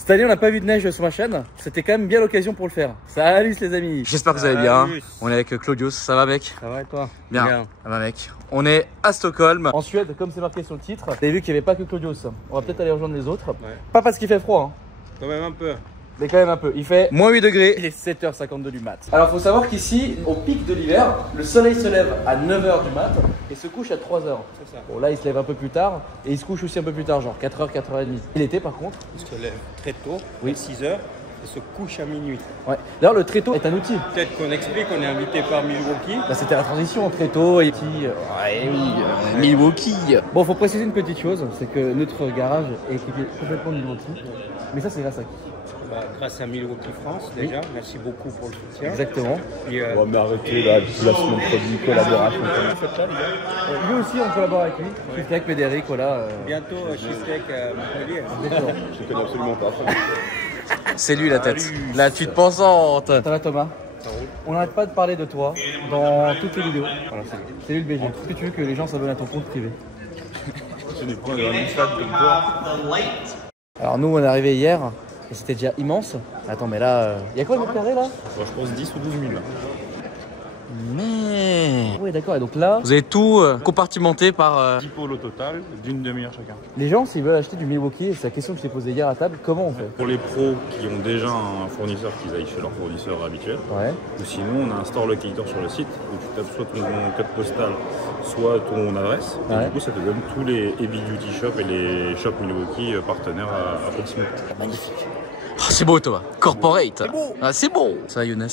Cette année on n'a pas vu de neige sur ma chaîne, c'était quand même bien l'occasion pour le faire. Salut les amis. J'espère que vous allez bien. On est avec Claudius, ça va mec? Ça va et toi? Bien. Ça va mec. On est à Stockholm. En Suède, comme c'est marqué sur le titre, vous avez vu qu'il n'y avait pas que Claudius. On va peut-être aller rejoindre les autres. Ouais. Pas parce qu'il fait froid. Hein. Quand même un peu. Mais quand même un peu. Il fait moins 8 degrés. Il est 7h52 du mat. Alors faut savoir qu'ici, au pic de l'hiver, le soleil se lève à 9h du mat et se couche à 3h. C'est ça. Bon là il se lève un peu plus tard et il se couche aussi un peu plus tard, genre 4h, 4h30. L'été par contre, il se lève très tôt, oui. 6h. Et se couche à minuit. Ouais. D'ailleurs, le tréteau est un outil. Peut-être qu'on explique, on est invité par Milwaukee. Là, c'était la transition, tréteau et petit. Ouais, oui, Milwaukee. Bon, faut préciser une petite chose, c'est que notre garage est équipé complètement de Milwaukee. Mais ça, c'est grâce à qui? Grâce à Milwaukee France, déjà. Oui. Merci beaucoup pour le soutien. Exactement. Et on va m'arrêter là, placement de produits, collaboration. Lui aussi, on collabore avec lui. Chiftech, Médéric, voilà. Bientôt, Chiftech à Montpellier. Je ne connais absolument pas. C'est lui la tête. La suite pensante. Ça va Thomas? On n'arrête pas de parler de toi dans toutes les vidéos. Voilà, c'est lui le BG. Est-ce que tu veux que les gens s'abonnent à ton compte privé? Je n'ai pas un stade comme toi. Alors nous on est arrivé hier et c'était déjà immense. Attends mais là, il y a quoi le mètre carré là? Bon, je pense 10 ou 12 000 là. Mais... Oui d'accord, et donc là, vous avez tout compartimenté par... 10 pôles au total, d'une demi-heure chacun. Les gens, s'ils veulent acheter du Milwaukee, c'est la question que je t'ai posée hier à table, comment on fait? Pour les pros qui ont déjà un fournisseur, qu'ils aillent chez leur fournisseur habituel. Ouais. Ou sinon, on a un store locator sur le site où tu tapes soit ton code postal, soit ton adresse. Et du coup, ça te donne tous les heavy duty shops et les shops Milwaukee partenaires à proximité. Magnifique. Oh, c'est beau toi, corporate. C'est beau. Ah, c'est beau. Ça va Younes?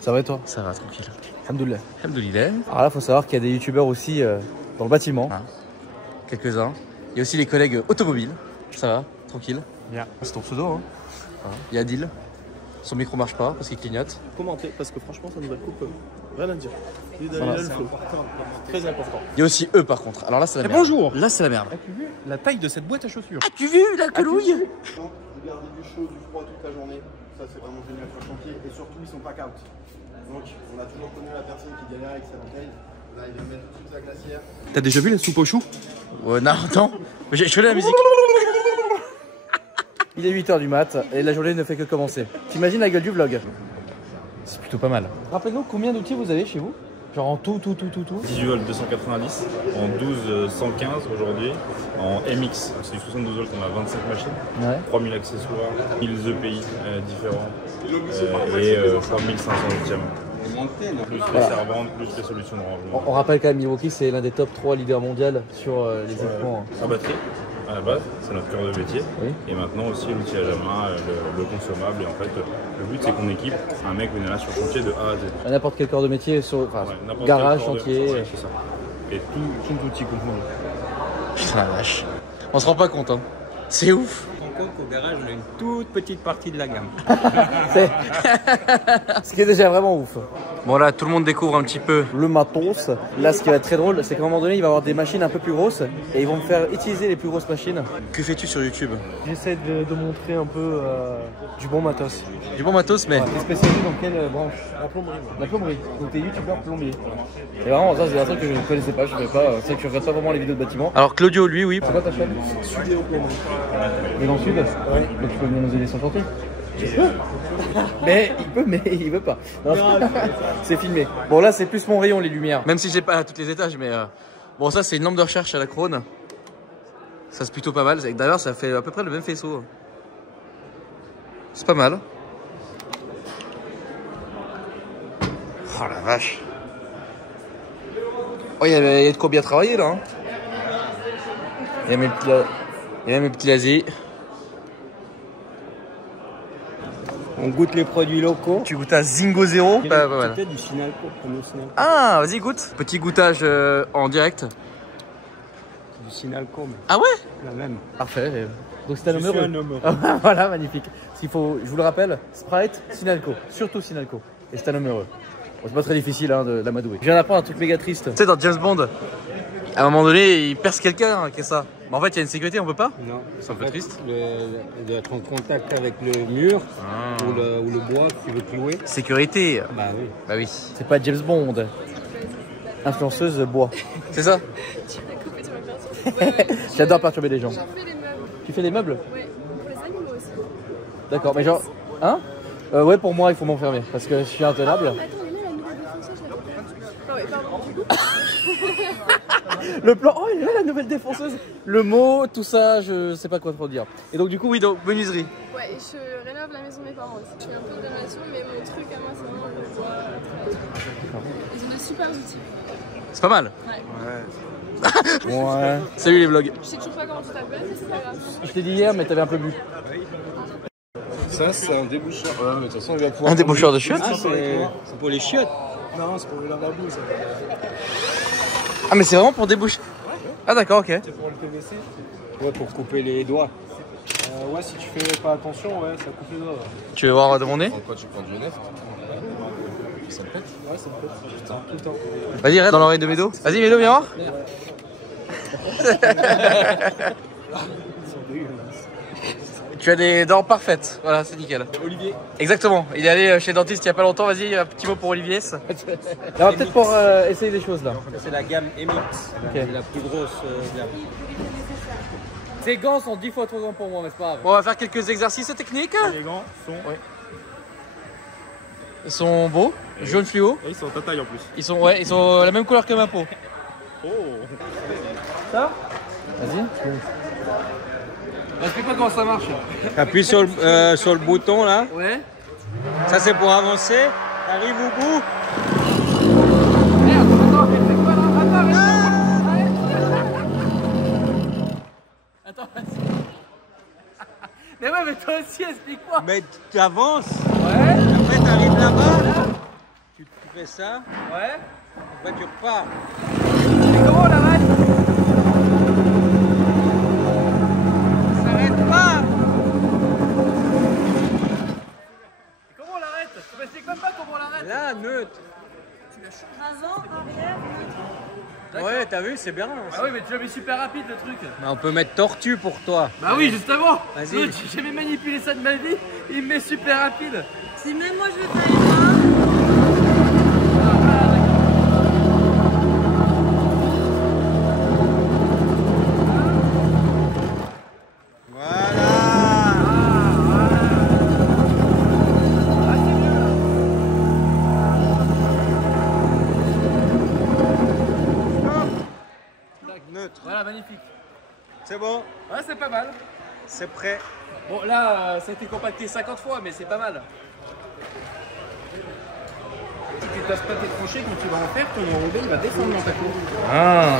Ça va et toi? Ça va, tranquille. Alhamdoulilah. Alhamdoulilah. Alors là, il faut savoir qu'il y a des youtubeurs aussi dans le bâtiment. Ah. Quelques-uns. Il y a aussi les collègues automobiles. Ça va, tranquille. Bien. C'est ton pseudo, hein. Ah. Il y a Adil. Son micro marche pas parce qu'il clignote. Commentez, parce que franchement, ça nouvelle coupe, rien à dire. Voilà, c'est très important. Il y a aussi eux par contre. Alors là, c'est la merde. Bonjour. Là, c'est la merde. As-tu vu la taille de cette boîte à chaussures? As-tu vu la quenouille? Vous gardez du chaud, du froid toute la journée. Ça, c'est vraiment génial sur le chantier. Et surtout, ils sont pas out. Donc, on a toujours connu la personne qui galère avec sa bouteille. Là, il vient mettre tout de suite sa glacière. T'as déjà vu la soupe aux choux? Non, attends. Je fais la musique. Il est 8h du mat et la journée ne fait que commencer. T'imagines la gueule du vlog? C'est plutôt pas mal. Rappelez-nous combien d'outils vous avez chez vous? Genre en tout 18 volts 290, en 12 115 aujourd'hui, en MX, c'est du 72 volts, on a 25 machines, ouais. 3000 accessoires, 1000 EPI différents et 3500 diamants. Plus les servantes, plus les solutions de rangement. On rappelle quand même Milwaukee, c'est l'un des top 3 leaders mondial sur les équipements. En batterie, à la base, c'est notre cœur de métier. Oui. Et maintenant aussi l'outillage à main, le consommable. Et en fait, le but c'est qu'on équipe un mec qui est là sur le chantier de A à Z. N'importe quel corps de métier, sur garage, chantier. Ouais, c'est ça. Et tout outil confondu. Putain la vache. On se rend pas compte, hein. C'est ouf. On compte qu'au garage, on a une toute petite partie de la gamme. Ce qui est déjà vraiment ouf. Bon là, tout le monde découvre un petit peu le matos. Là, ce qui va être très drôle, c'est qu'à un moment donné, il va y avoir des machines un peu plus grosses et ils vont me faire utiliser les plus grosses machines. Que fais-tu sur YouTube? J'essaie de montrer un peu du bon matos. Du bon matos, mais... T'es spécialisé dans quelle branche? La plomberie. La plomberie. Donc t'es youtubeur plombier. Et vraiment, ça c'est un truc que je ne connaissais pas, je ne savais pas. C'est que je regarde pas vraiment les vidéos de bâtiment. Alors Claudio, lui, oui. C'est quoi ta chaîne? Sudéo Plomberie. Et dans le sud? Ouais. Donc tu peux venir nous aider sans chantier? Mais il peut, mais il veut pas. C'est filmé. Bon là c'est plus mon rayon les lumières. Même si j'ai pas à tous les étages, mais bon ça c'est une lampe de recherche à la Krone. Ça c'est plutôt pas mal. D'ailleurs ça fait à peu près le même faisceau. C'est pas mal. Oh la vache. Oh il y a de quoi bien travailler là. Hein. Il y a mes petits lazis. On goûte les produits locaux. Tu goûtes un Zingo Zero? Peut-être du Sinalco, Sinalco. Ah, vas-y, goûte. Petit goûtage en direct. Du Sinalco. Mais ah ouais? La même. Parfait. Donc c'est un homme heureux. Un homme heureux. Voilà, magnifique. S'il faut, je vous le rappelle, Sprite, Sinalco. Surtout Sinalco. Et c'est un homme heureux. Bon, c'est pas très difficile hein, de l'amadouer. Je viens d'apprendre un truc méga triste. Tu sais, dans James Bond, à un moment donné, il perce quelqu'un. Hein, qu'est-ce ça? Mais en fait, il y a une sécurité, on peut pas? Non. C'est un peu triste. D'être en contact avec le mur ou le bois que tu veux clouer. Sécurité. Bah oui. Bah oui. C'est pas James Bond. Influenceuse bois. C'est ça? J'adore perturber les gens. J'en fais les meubles. Tu fais les meubles? Ouais, pour les animaux aussi. D'accord, mais genre. Hein ouais, pour moi, il faut m'enfermer parce que je suis intenable. Attends, mais là, la nouvelle défenseuse, je l'avais pas. Ah ouais, pardon, du coup. Le plan. Oh, il est là la nouvelle défonceuse. Le mot, tout ça, je sais pas quoi trop dire. Et donc, du coup, oui, donc, menuiserie. Ouais, et je rénove la maison de mes parents aussi. Je fais un peu de rénovation, mais mon truc à moi, c'est vraiment le bois. Ils ont de super outils. C'est pas mal. Ouais. Ouais. Salut les vlogs. Je sais toujours pas comment tu t'appelles, mais c'est pas grave. Je t'ai dit hier, mais t'avais un peu bu. Ça, c'est un déboucheur. Ouais, mais de toute façon, il va pouvoir. Un déboucheur de chiottes. Ah, c'est pour les chiottes. Non, c'est pour le lavabo, ça. Ah, mais c'est vraiment pour déboucher. Ah, d'accord, ok. C'est pour le PVC. Ouais, pour couper les doigts. Ouais, si tu fais pas attention, ouais, ça coupe les doigts. Ouais. Tu veux voir de mon nez? Quoi, tu prends du nef? Ça me pète? Ouais, ça me pète. Putain, tout le temps. Vas-y, reste dans l'oreille de Médo. Vas-y, Médo, viens voir. Tu as des dents parfaites. Voilà, c'est nickel. Olivier. Exactement. Il est allé chez le dentiste il y a pas longtemps. Vas-y, un petit mot pour Olivier. Là, on va peut-être pour essayer des choses là. C'est la gamme MX. C'est la plus grosse gamme. Ces gants sont 10 fois trop grands pour moi, mais c'est pas grave. Bon, on va faire quelques exercices techniques. Les gants sont. Ouais. Ils sont beaux, jaune fluo. Et ils sont en ta taille en plus. Ils sont la même couleur que ma peau. Oh. Ça? Vas-y. Explique-moi comment ça marche. Appuie sur le bouton là. Ouais. Ça, c'est pour avancer. T'arrives au bout. Merde, attends, mais c'est quoi là? Attends, vas-y. Mais ouais, mais toi aussi, explique-moi. Mais tu avances. Ouais. Après, t'arrives là-bas. Tu fais ça. Ouais. Après, tu repars. Mais comment on l'arrête? Ça s'arrête pas. Comment on l'arrête? Tu m'expliques même pas comment on l'arrête. Là, neutre. Avant, arrière, Ouais, t'as vu, c'est bien. Ah oui, mais tu l'as mis super rapide le truc. Mais on peut mettre tortue pour toi. Bah oui, justement. Vas-y. J'ai jamais manipulé ça de ma vie. Il me met super rapide. si même moi je vais faire les mains. Neutre. Voilà, magnifique. C'est bon. Ouais, c'est pas mal. C'est prêt. Bon, là, ça a été compacté 50 fois, mais c'est pas mal. Si tu tasses pas tes crochets, quand tu vas en faire, ton enrobé il va descendre dans ta cour. Ah.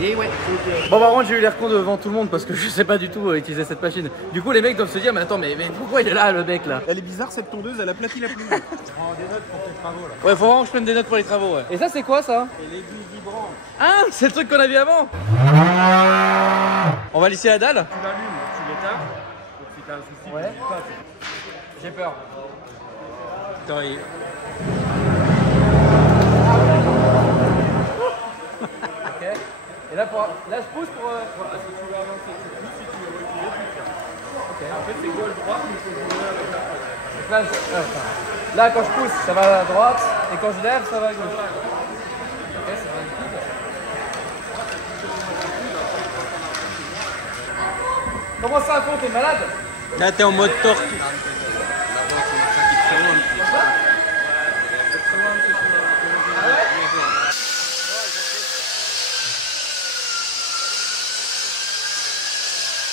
Et ouais. Bon, par contre, j'ai eu l'air con devant tout le monde parce que je sais pas du tout utiliser cette machine. Du coup, les mecs doivent se dire, mais attends, mais pourquoi il est là, le mec là? Elle est bizarre cette tondeuse, elle aplatit la plume. Prends des notes pour tes travaux là. Ouais, faut vraiment que je prenne des notes pour les travaux, ouais. Et ça, c'est quoi ça? Et l'aiguille vibrante. Ah, c'est le truc qu'on a vu avant. On va lisser la dalle. Tu l'allumes, tu l'éteins. Donc si t'as un souci, Ouais. tu dis pas. J'ai peur. Attends, il... Ok. Et là, là je pousse pour. Voilà, si tu veux avancer, c'est plus, si tu veux reculer, plus. Ok. En fait, c'est gauche droite, mais il faut jouer avec la droite. Là, quand je pousse, ça va à droite. Et quand je lève, ça va à gauche. Ok, c'est magnifique. Comment ça, Fon, t'es malade? Là, t'es en mode tortue.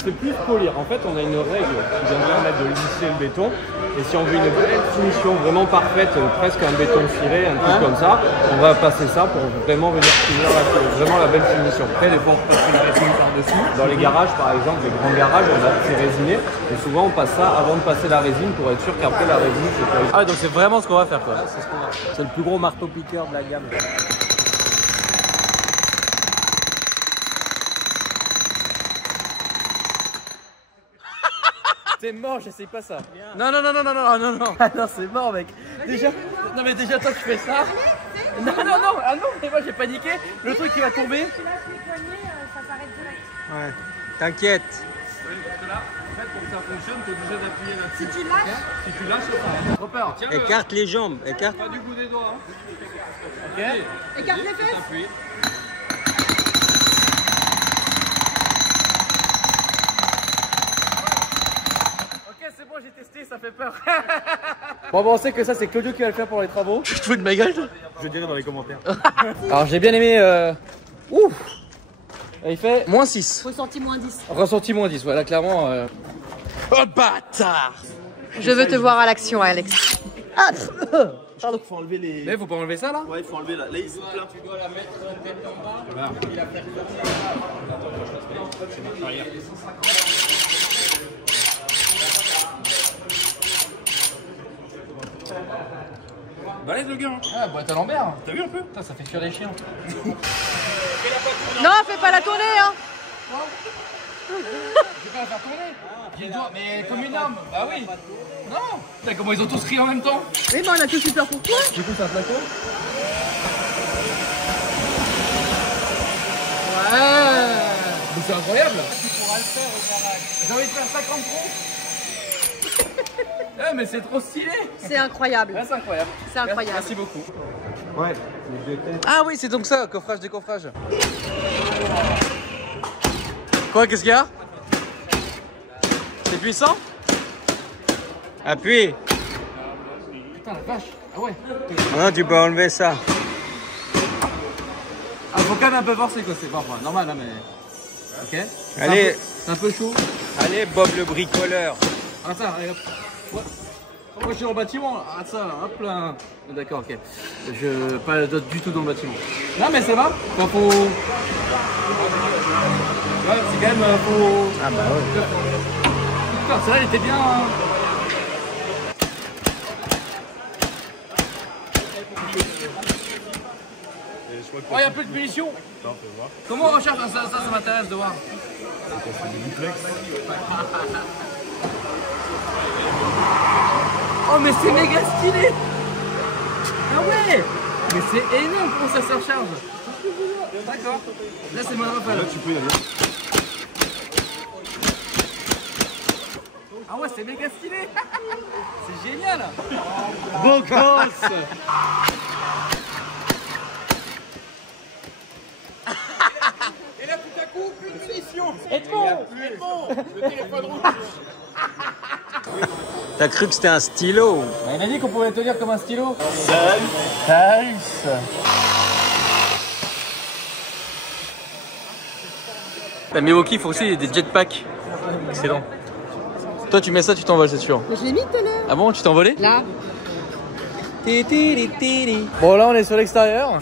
C'est plus polir. En fait, on a une règle qui vient de permettre de lisser le béton. Et si on veut une belle finition vraiment parfaite, presque un béton ciré, un truc comme ça, on va passer ça pour vraiment venir finir vraiment la belle finition. Après, des fois, on passe une résine par-dessus. Dans les garages, par exemple, les grands garages, on a fait résiner. Et souvent, on passe ça avant de passer la résine pour être sûr qu'après la résine, c'est pas... Ah, donc c'est vraiment ce qu'on va faire, quoi. C'est ce qu'on a. C'est le plus gros marteau-piqueur de la gamme. C'est mort, j'essaye pas ça. Non, non, non, non, non, non, non, non. Ah non, c'est mort, mec. Déjà, non, mais déjà, toi, tu fais ça. Non, non, non, ah non, mais moi, j'ai paniqué. Le truc qui va tomber. Tu lâches les poignets, ça s'arrête direct. Ouais. T'inquiète. Oui, parce que là, en fait, pour que ça fonctionne, t'es obligé d'appuyer là-dessus. Si tu lâches, Si tu lâches, ça s'arrête. Trop peur. Tiens, Écarte les jambes. Écarte. pas du bout des doigts. Hein. Ok. écarte les fesses. T'appuies. Ok, c'est bon, j'ai tester, ça fait peur. Bon, on sait que ça, c'est Claudio qui va le faire pour les travaux. Tu te fous de ma gueule? Je dirai dans les commentaires. Alors, j'ai bien aimé. Ouf! Il fait -6. Ressenti -10. Ressenti -10, voilà, clairement. Oh bâtard! Je veux te voir à l'action, Alex. Ah. Pardon, faut enlever les. Mais faut pas enlever ça là? Ouais, il faut enlever là. Là, il se plein. Tu dois la mettre tête en bas. Balèze le gars. Ah, boîte à Lambert. T'as vu un peu? Putain, ça fait fuir les chiens. Non, fais pas la tournée, hein. Je vais pas la faire tourner. J'ai le doigt, mais comme une arme. Bah oui. Non. Putain, comment ils ont tous ri en même temps. Oui, mais on a tout super pour toi. Du coup, c'est un plateau. Ouais. Mais c'est incroyable. J'ai envie de faire 50 troncs. Eh, mais c'est trop stylé. C'est incroyable. Ouais, c'est incroyable. C'est incroyable. Merci beaucoup. Ouais. Ah oui, c'est donc ça, coffrage, décoffrage. Quoi, qu'est-ce qu'il y a? C'est puissant? Appuie. Putain, la vache. Ah ouais. Non, tu peux enlever ça. Ah, faut quand même un peu forcer quoi, c'est parfois normal, hein, mais. Ok. Allez. C'est un peu chaud. Allez, Bob le bricoleur. Ah, ça, allez hop. Ouais. Oh, moi je suis dans le bâtiment là. Ah, ça, hop là. D'accord, ok. Je. Pas du tout dans le bâtiment. Non, mais ça va. Enfin, faut. Ouais, c'est quand même. Faut. Ah, bah ouais. Putain, celle-là, elle était bien. Oh, il n'y a plus de munitions. Comment on recherche ça m'intéresse de voir. Oh, mais c'est méga stylé. Ah ouais. Mais c'est énorme comment ça se recharge. D'accord. Là, c'est mon rafale. Là, tu peux y aller. Ah ouais, c'est méga stylé. C'est génial. Beau gosse. Et là, tout à coup, plus de munitions. Edmond. Le téléphone rouge. T'as cru que c'était un stylo? Il a dit qu'on pouvait tenir comme un stylo. Salut. La Milwaukee, il faut aussi des jetpacks. Excellent. Toi, tu mets ça, tu t'envoles, c'est sûr. Mais je l'ai mis tout à l'heure. Ah bon, tu t'es envolé? Là. Bon, là, on est sur l'extérieur.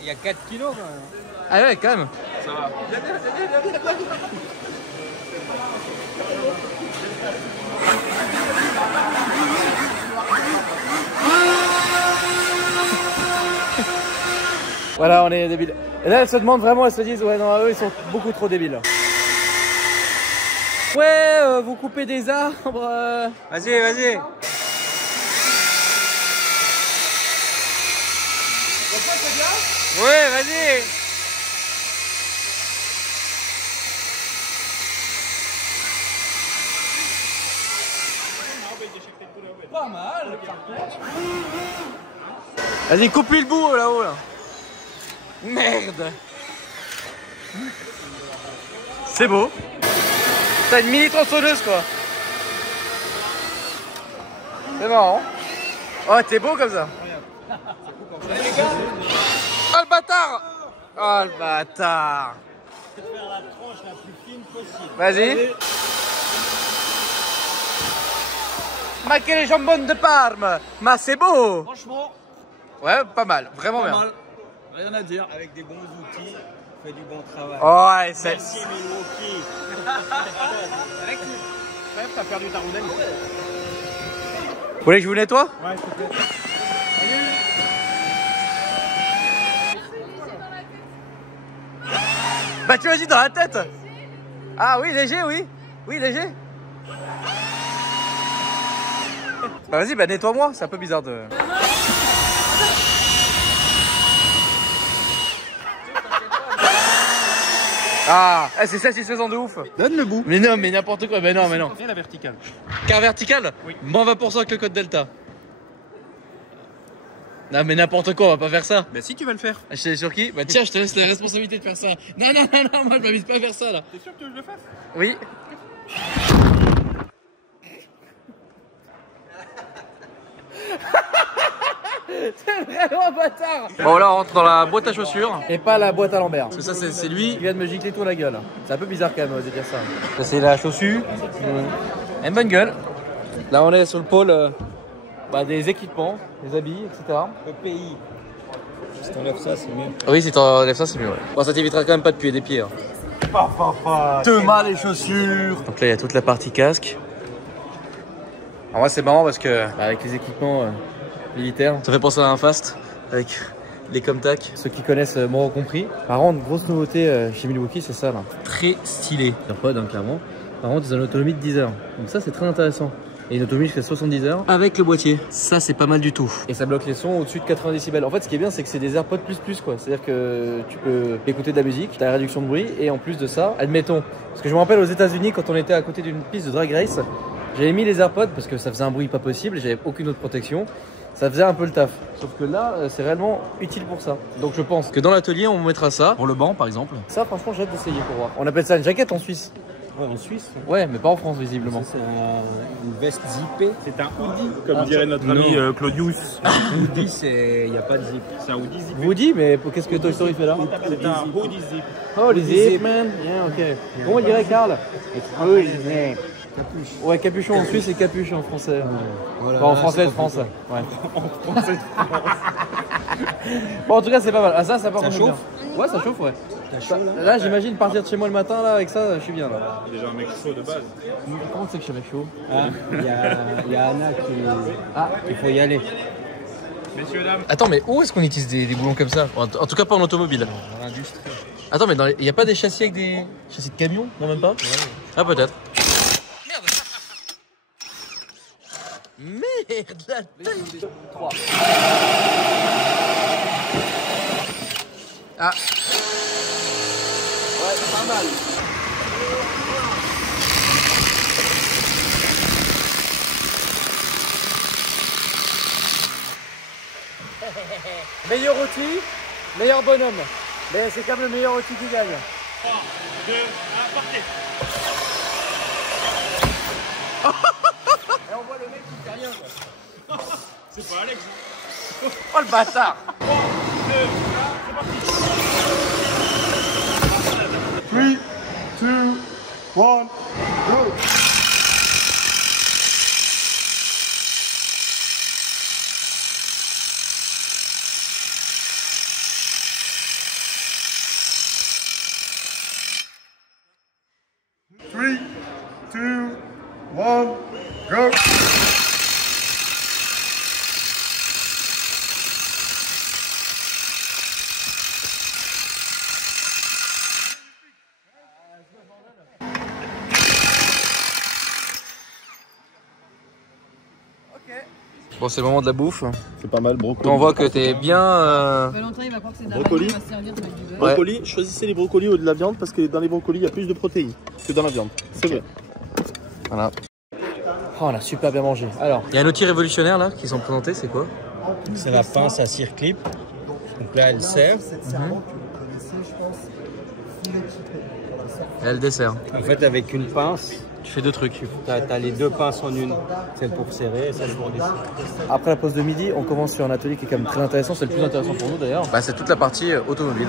Il y a 4 kilos quand même. Ah ouais, quand même. Ça va. Voilà, on est débiles. Et là, elles se demandent vraiment, elles se disent, ouais, non, eux, ils sont beaucoup trop débiles. Ouais, vous coupez des arbres. Vas-y, vas-y. Ouais, vas-y. Pas mal. Vas-y, coupe-lui le bout là-haut là. Merde. C'est beau. T'as une mini tronçonneuse quoi. C'est marrant. Oh, t'es beau comme ça. Oh le bâtard. Oh le bâtard. Je vais faire la tranche la plus fine possible. Vas-y. Ma quel jambon de Parme. Mais c'est beau. Franchement, Ouais, pas mal. Vraiment bien. mal. Rien à dire. Avec des bons outils, fais du bon travail. Oh, ouais, c'est... Merci Milwaukee. T'as perdu ta rondelle. Vous voulez que je vous nettoie? Ouais, s'il te plaît. Bah tu m'as dit dans la tête. Ah oui, léger, oui. Oui, léger. Bah vas-y, bah nettoie-moi, c'est un peu bizarre de... Ah, c'est satisfaisant de ouf. Donne le bout. Mais non, mais n'importe quoi, mais non, mais non. Et la verticale. Car vertical? Oui. Moins 20% avec le code Delta. Non mais n'importe quoi, on va pas faire ça. Bah si tu vas le faire. Je sais sur qui? Bah tiens, je te laisse la responsabilité de faire ça. Non, non, non, non, moi je m'invite pas à faire ça là. T'es sûr que je le fasse? Oui. C'est vraiment un bâtard. Bon là on rentre dans la boîte à chaussures. Et pas la boîte à Lambert. Parce que ça c'est lui qui vient de me gicler tout la gueule. C'est un peu bizarre quand même de dire ça. Ça c'est la chaussure. Une bonne gueule. Là on est sur le pôle des équipements, des habits, etc. Le pays. Si t'enlèves ça, c'est mieux. Oui, si t'enlèves ça, c'est mieux. Ouais. Bon, ça t'évitera quand même pas de puer des pieds. Hein. Thomas les chaussures. Donc là, il y a toute la partie casque. Alors moi, c'est marrant parce que avec les équipements militaires, ça fait penser à un fast avec les Comtac. Ceux qui connaissent m'auront compris. Par contre, grosse nouveauté chez Milwaukee, c'est ça là. Très stylé. AirPods, hein, clairement. Par contre, ils ont une autonomie de 10 heures. Donc ça, c'est très intéressant. Et une autonomie jusqu'à 70 heures avec le boîtier. Ça, c'est pas mal du tout. Et ça bloque les sons au-dessus de 80 décibels. En fait, ce qui est bien, c'est que c'est des AirPods plus quoi. C'est-à-dire que tu peux écouter de la musique, t'as la réduction de bruit, et en plus de ça, admettons, parce que je me rappelle aux États-Unis quand on était à côté d'une piste de drag race, j'avais mis les AirPods parce que ça faisait un bruit pas possible, j'avais aucune autre protection. Ça faisait un peu le taf. Sauf que là, c'est réellement utile pour ça. Donc je pense que dans l'atelier, on mettra ça. Pour le banc, par exemple. Ça, franchement, j'ai hâte d'essayer pour voir. On appelle ça une jaquette en Suisse. Ouais, en Suisse. Ouais, mais pas en France, visiblement. C'est une veste zippée. C'est un hoodie, Comme dirait notre ami Claudius. Hoodie, il n'y a pas de zip. C'est un hoodie zippé. Woody, mais qu'est-ce que Toy Story fait là? C'est un hoodie zip. Oh, les zip, man. Yeah, ok. Comment on dirait, Karl? Capuche. Ouais, capuchon en Suisse et capuche en français. Voilà, enfin, en français de France. Ouais. En français de France. Bon, en tout cas, c'est pas mal. Ah, ça part bien. Ouais, ça chauffe, ouais. Là, j'imagine partir de chez moi le matin, là, avec ça, je suis bien là. Il est déjà un mec chaud de base. Comment c'est que je suis un mec chaud? Il y a Anna qui. Ah, il faut y aller. Messieurs, dames. Attends, mais où est-ce qu'on utilise des boulons comme ça? En tout cas, pas en automobile. Dans l'industrie. Attends, mais il n'y a pas des châssis avec des châssis de camion? Non, même pas? Ouais. Ah, peut-être. Merde, la tête. 3. Ah. Ouais, pas mal. Meilleur outil, meilleur bonhomme. Mais c'est quand même le meilleur outil qui gagne. 3, 2, 1, partez. Et on voit le mec qui fait rien. C'est pas Alex. Oh le bâtard. 3, 2, 1, c'est parti. 3, 2, 1, go! Three, two, one, go! Bon, c'est le moment de la bouffe. C'est pas mal, brocoli. On voit que t'es bien. Valentin, il va croire que c'est de la Brocoli. viande, il va se servir de mettre du beurre. Brocoli, choisissez les brocolis ou de la viande parce que dans les brocolis, il y a plus de protéines que dans la viande. C'est vrai. Voilà. Oh, on a super bien mangé. Alors, il y a un outil révolutionnaire là qui sont présentés, c'est quoi? C'est la pince à cire clip. Donc là, elle sert. Et elle dessert. En fait, avec une pince, Tu fais deux trucs. tu as les deux pinces en une. Celle pour serrer et celle pour desserrer. Après la pause de midi, on commence sur un atelier qui est quand même très intéressant. C'est le plus intéressant pour nous d'ailleurs. Bah, c'est toute la partie automobile.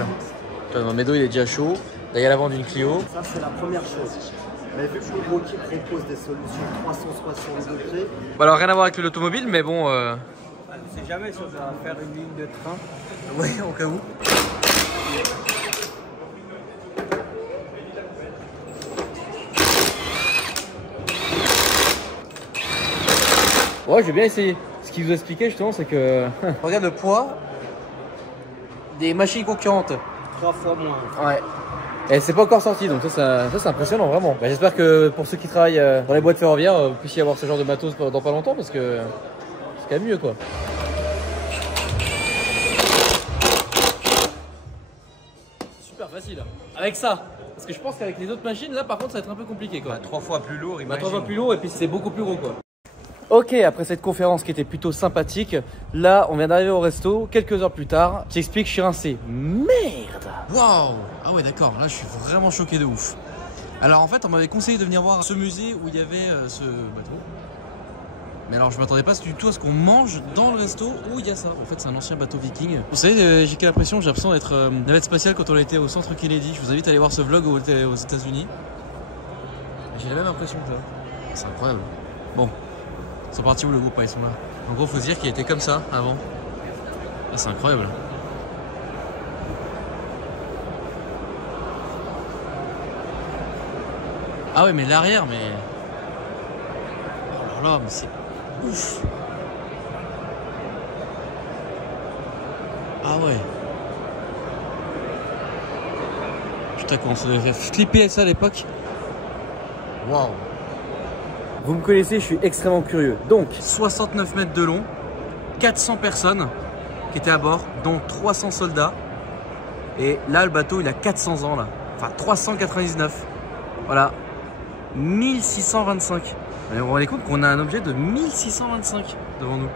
Médo, il est déjà chaud. Là, il y a l'avant d'une Clio. Ça, c'est la première chose. Mais vu que Milwaukee propose des solutions 360 degrés, Bah, alors, rien à voir avec l'automobile, mais bon. On ne sait jamais si on va faire une ligne de train. Ouais, au cas où. Ouais, j'ai bien essayé. Ce qu'il vous expliquait justement, c'est que regarde le poids des machines concurrentes. 3 fois moins. Ouais. Et c'est pas encore sorti, donc ça c'est impressionnant vraiment. Bah, j'espère que pour ceux qui travaillent dans les boîtes ferroviaires, vous puissiez avoir ce genre de matos dans pas longtemps parce que c'est quand même mieux quoi. Super facile. Avec ça. Parce que je pense qu'avec les autres machines, là par contre ça va être un peu compliqué quoi. 3 fois plus lourd, Bah, imagine. 3 fois plus lourd et puis c'est beaucoup plus gros quoi. Ok, après cette conférence qui était plutôt sympathique, là on vient d'arriver au resto, quelques heures plus tard, je t'explique, je suis rincé. Merde! Waouh! Ah ouais d'accord, là je suis vraiment choqué de ouf. Alors en fait on m'avait conseillé de venir voir ce musée où il y avait ce bateau. Mais alors je m'attendais pas du tout à ce qu'on mange dans le resto où il y a ça. En fait c'est un ancien bateau viking. Vous savez, j'ai l'impression, j'ai l'impression d'être navette spatiale quand on était au centre Kennedy. Je vous invite à aller voir ce vlog où on était aux États-Unis. J'ai la même impression que ça. C'est incroyable. Bon. Ils sont partis où le groupe? Ils sont là. En gros, faut se dire qu'il était comme ça avant. Ah, c'est incroyable. Ah ouais, mais l'arrière, mais... Oh là là, mais c'est ouf. Ah ouais. Putain, comment ça devait faire flipper ça à l'époque. Waouh. Vous me connaissez, je suis extrêmement curieux. Donc, 69 mètres de long, 400 personnes qui étaient à bord, dont 300 soldats. Et là, le bateau, il a 400 ans, là. Enfin, 399. Voilà. 1625. Mais vous vous rendez compte qu'on a un objet de 1625 devant nous.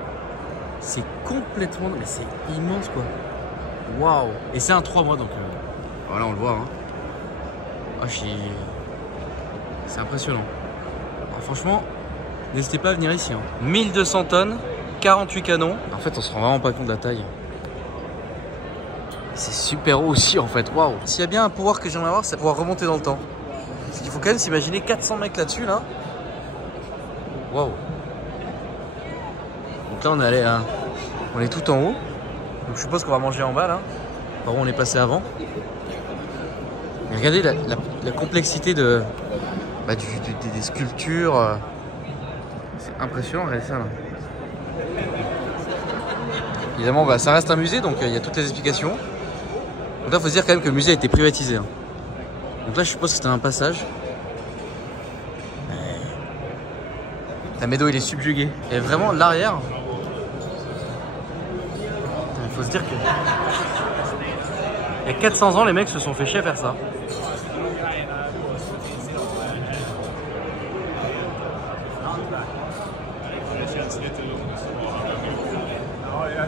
C'est complètement... Mais c'est immense, quoi. Waouh. Et c'est un 3 mois, donc... Voilà, on le voit, hein. Ah, c'est impressionnant. Alors, franchement, n'hésitez pas à venir ici. Hein. 1200 tonnes, 48 canons. En fait, on se rend vraiment pas compte de la taille. C'est super haut aussi, en fait. Waouh. S'il y a bien un pouvoir que j'aimerais avoir, c'est pouvoir remonter dans le temps. Parce qu'il faut quand même s'imaginer 400 mecs là-dessus, là. Waouh. Donc là, on est allé à... On est tout en haut. Donc je suppose qu'on va manger en bas, là. Par où on est passé avant. Mais regardez la complexité de... des sculptures. C'est impressionnant, regardez ça là. Évidemment, ça reste un musée, donc il y a toutes les explications. Donc là, il faut se dire quand même que le musée a été privatisé. Hein. Donc là, je suppose que c'était un passage. La Médo, il est subjugué. Et vraiment, l'arrière. Il faut se dire que... Il y a 400 ans, les mecs se sont fait chier à faire ça.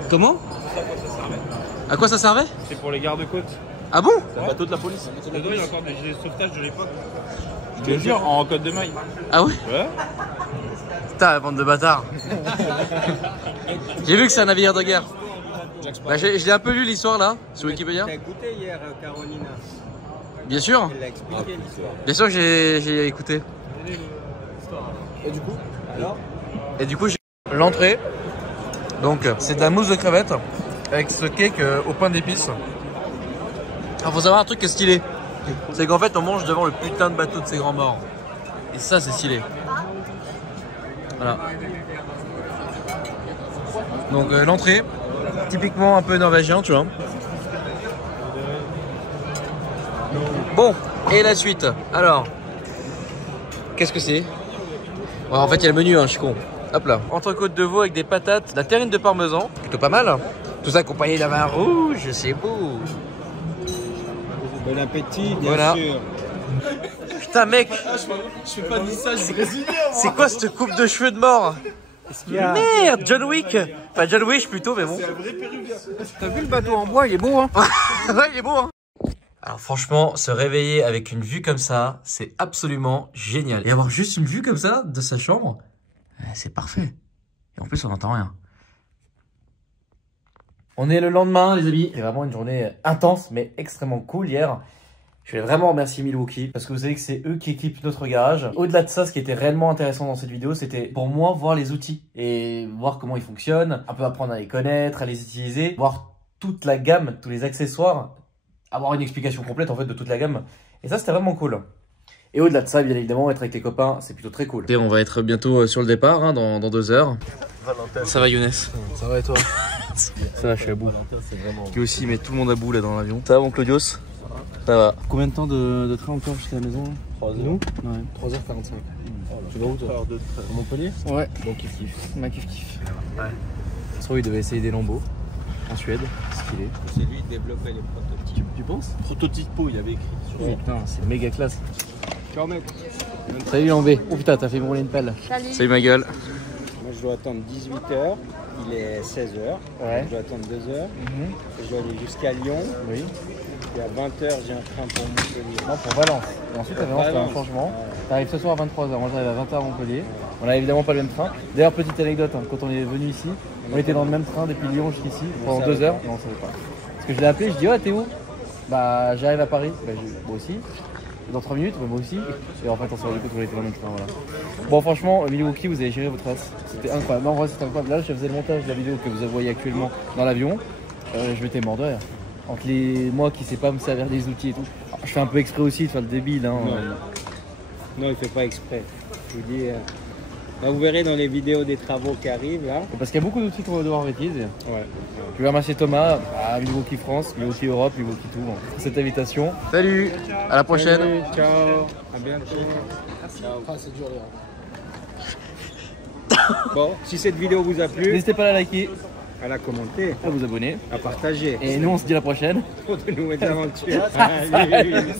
Comment? À quoi ça servait? C'est pour les gardes-côtes. Ah bon? C'est un bateau de la police. Il y a encore des gilets de sauvetage de l'époque. Je te jure, en côte de maille. Ah ouais? Ouais. Putain, la bande de bâtards. J'ai vu que c'est un navire de guerre. Bah, je l'ai un peu lu l'histoire là, sur Wikipédia. T'as écouté hier, Carolina? Bien sûr. Elle a expliqué l'histoire. Bien sûr que j'ai écouté. Et du coup? Alors? Et du coup, j'ai l'entrée. Donc, c'est de la mousse de crevettes avec ce cake au pain d'épices. Alors, faut savoir un truc qui est stylé. C'est qu'en fait, on mange devant le putain de bateau de ces grands morts. Et ça, c'est stylé. Voilà. Donc, l'entrée, typiquement un peu norvégien, tu vois. Bon, et la suite. Alors, qu'est-ce que c'est? Ouais, en fait, il y a le menu, hein, je suis con. Hop là. Entrecôte de veau avec des patates, de la terrine de parmesan. Plutôt pas mal. Tout ça accompagné d'un vin rouge, c'est beau. Bon appétit, bien voilà. sûr. Putain, mec. Je fais pas de ça, je suis brésilien. C'est quoi cette coupe de cheveux de mort? Merde, John Wick. Enfin, John Wick plutôt, mais bon. C'est un vrai péruvien. T'as vu le bateau en bois, il est beau, hein? Ouais, il est beau, hein. Alors franchement, se réveiller avec une vue comme ça, c'est absolument génial. Et avoir juste une vue comme ça de sa chambre, c'est parfait. Et en plus, on n'entend rien. On est le lendemain, les amis. C'est vraiment une journée intense, mais extrêmement cool hier. Je vais vraiment remercier Milwaukee parce que vous savez que c'est eux qui équipent notre garage. Au-delà de ça, ce qui était réellement intéressant dans cette vidéo, c'était pour moi voir les outils et voir comment ils fonctionnent, un peu apprendre à les connaître, à les utiliser, voir toute la gamme, tous les accessoires, avoir une explication complète en fait de toute la gamme. Et ça, c'était vraiment cool. Et au-delà de ça, bien évidemment, être avec les copains, c'est plutôt très cool. Et on va être bientôt sur le départ, hein, dans 2 heures. Valentin. Ça va Younes? Ça va et toi? Ça va, je suis à bout. Qui aussi met tout le monde à bout là dans l'avion. Ça va mon Claudius? Ça va. Combien de temps de train encore jusqu'à la maison? 3 heures. Nous? Ouais. 3h45. Tu vas où toi? À Montpellier? Ouais. Bon, kiff. Ma kiff. Ouais. Soit il devait essayer des lambeaux en Suède, stylé. C'est lui qui développait les prototypes. Tu penses? Prototypo, il y avait écrit sur Oh putain, c'est méga classe. Ciao mec. Salut Lambé. Oh putain, t'as fait me rouler une pelle. Salut. Salut ma gueule. Moi, je dois attendre 18h. Il est 16h. Ouais. Je dois attendre 2 heures. Je dois aller jusqu'à Lyon. Oui. Et à 20h, j'ai un train pour Montpellier. Non, pour Valence. Et ensuite, à Valence, tu as un changement. Tu arrives ce soir à 23h. Moi, j'arrive à 20h à Montpellier. On n'a évidemment pas le même train. D'ailleurs, petite anecdote, hein, quand on est venu ici, on était dans le même train depuis Lyon jusqu'ici pendant 2 heures. Non, on ne savait pas. Parce que je l'ai appelé, je dis ouais, t'es où? Bah, j'arrive à Paris. Bah, moi aussi. Dans 3 minutes, moi aussi. Et en fait, on s'est rendu compte qu'on était dans le même train. Voilà. Bon, franchement, Milwaukee, vous avez géré votre race. C'était incroyable. Non, en vrai, c'était incroyable. Là, je faisais le montage de la vidéo que vous voyez actuellement dans l'avion. Je m'étais mort de rire. Entre moi qui sais pas me servir des outils et tout. Alors, je fais un peu exprès aussi de faire le débile. Hein. Non, il fait pas exprès. Je vous dis. Là, vous verrez dans les vidéos des travaux qui arrivent là. Parce qu'il y a beaucoup d'outils qu'on va devoir utiliser. Ouais. Je vais remercier Thomas, à Milwaukee France, Milwaukee Europe, Milwaukee tout, pour cette invitation. Salut, à la prochaine. Salut, ciao, à bientôt. Ciao. Ah, c'est dur, là. Bon, si cette vidéo vous a plu, N'hésitez pas à la liker, à la commenter, à vous abonner. à partager. Et nous, on se dit à la prochaine. Pour de nouvelles aventures. Salut.